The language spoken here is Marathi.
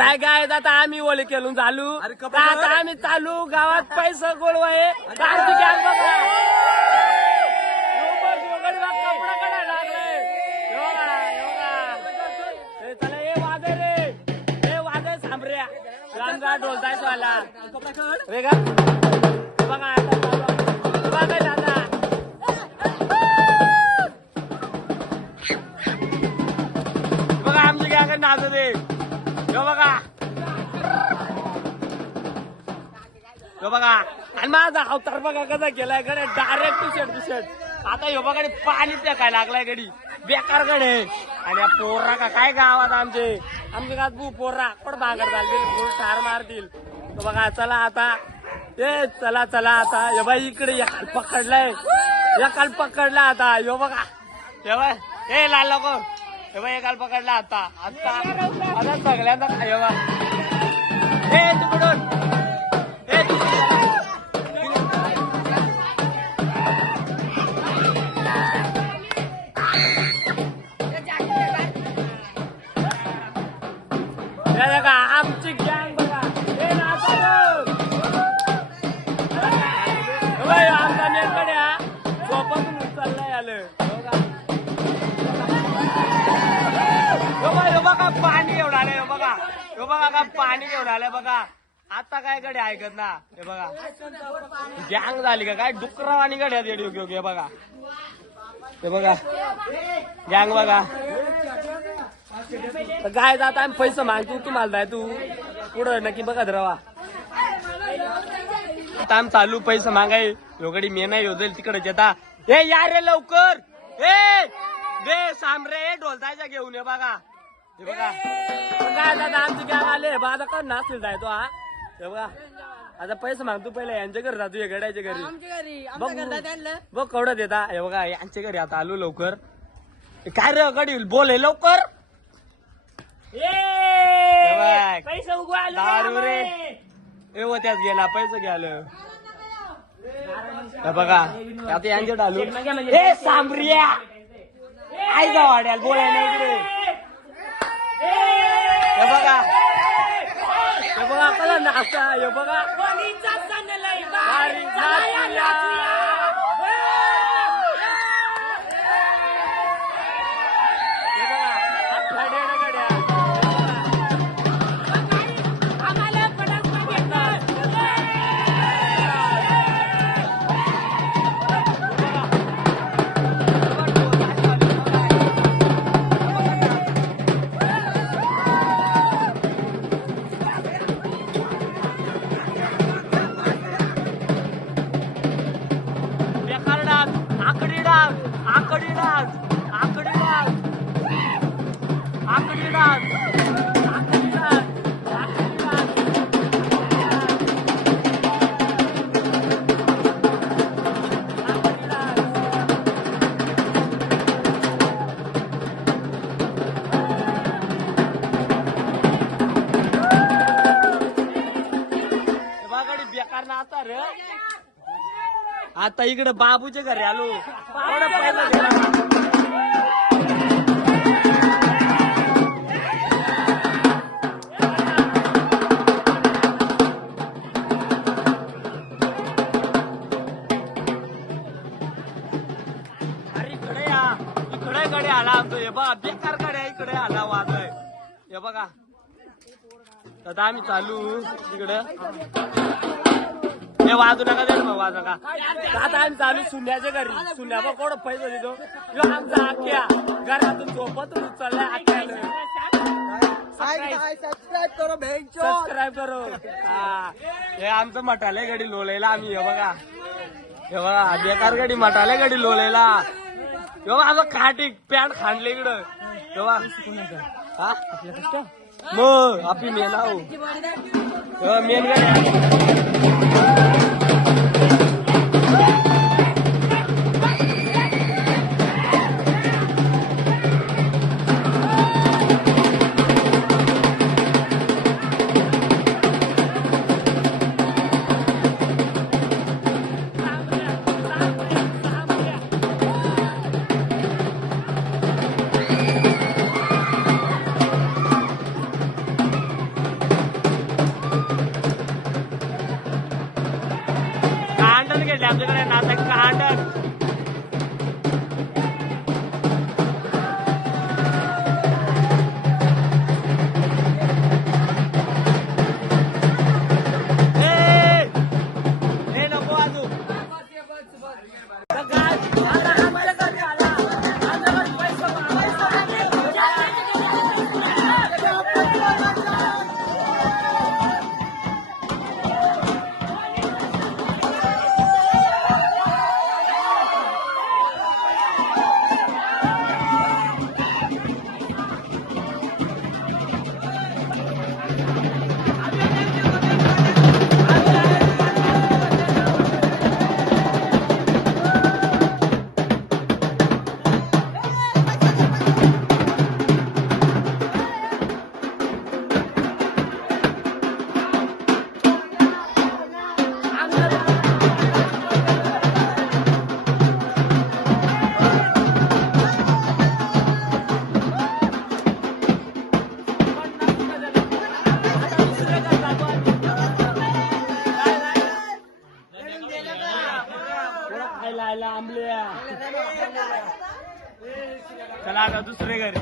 ट्राय काय आता आम्ही ओले केलून चालू आता आम्ही चालू गावात पैसा गोळवाय कांची गॅंग बघा कपडा काढायला लागलाय चला हे वादळ रे हे वादळ सांभऱ्या गांजा ढोलताय वाला रे का बघा बघा दादा बघा आमची गॅंग नाचत आहे बघा बघा आणि माझा अवतार बघा कसा केलाय कडे डायरेक्ट टी शर्ट आता ह्यो बघा पाणी फेकायला लागलाय गडी बेकार कडे आणि पोर्रा का काय गावात आमचे गावात बू पोर्रा पण भांगर घालतील फुल ठार मारतील बघा चला आता ए चला चला आता हे बाई इकडे एकाल पकडला आता ह्यो बघा हे बाय ए लाल लोक हे बाई एकाल पकडला आता सगळ्यांना हे बा ए तिकडून आमची गॅंग बघा हे आमचा नेकडे हा झोपातून उचललाय आलं बघा पाणी घेऊन आलंय बघा का पाणी घेऊन आलंय बघा आता काय गडे ऐकत ना हे बघा गॅंग झाली का काय डुकरा आणि गड्यात येडी हे बघा हे बघा गॅंग बघा काय जात आम्ही पैसे मागतो तुम्हाला जाय तू पुढं नक्की बघत राहा आता चालू पैसे मागाय योगडी मे नाही होईल तिकडे येता हे या रे लवकर हे दे सामरे ढोलतायचा घेऊन ये बघा हे बघा काय दादा आमची गॅंग आले बघा कोण नाचतील जाय तो हा हे बघा आता पैसे मागतो पहिले यांच्या घरी जातो गड्याच्या घरी बघ कवडं देता हे बघा यांच्या घरी आता आलो लवकर काय रे गडी बोल हे लवकर पैसे दारू रे ए त्याच गेला पैसे घ्यायला बघा आता यांच्या डालू हे सांबरिया आई जा वाड्याला बोलायला इकडे हे बघा कला नाचता हे बघा आता इकडे बाबूच्या घरी आलो अरे इकडे कडे आला आमचं हे बघा बेकार कडे इकडे आला वाद हे बघा आता आम्ही चालू तिकडे हे वाजू नका दे मग वाजू नका आता आम्ही चालू शून्याच्या घरी शून्या मग कोण पैसा देतो यो आमचा आख्या घरातून झोपतून उचललाय सबस्क्राईब करो हा हे आमचं मटाले गडी लोलायला आम्ही हे बघा बेकार गडी मटाले गडी लोलायला हे बघा आमचं खाटी पॅन्ट खांडले इकडं तेव्हा हा मग आपली मेन आहो मेन गडी आयला आंबल्या. चला आता दुसरे घरी.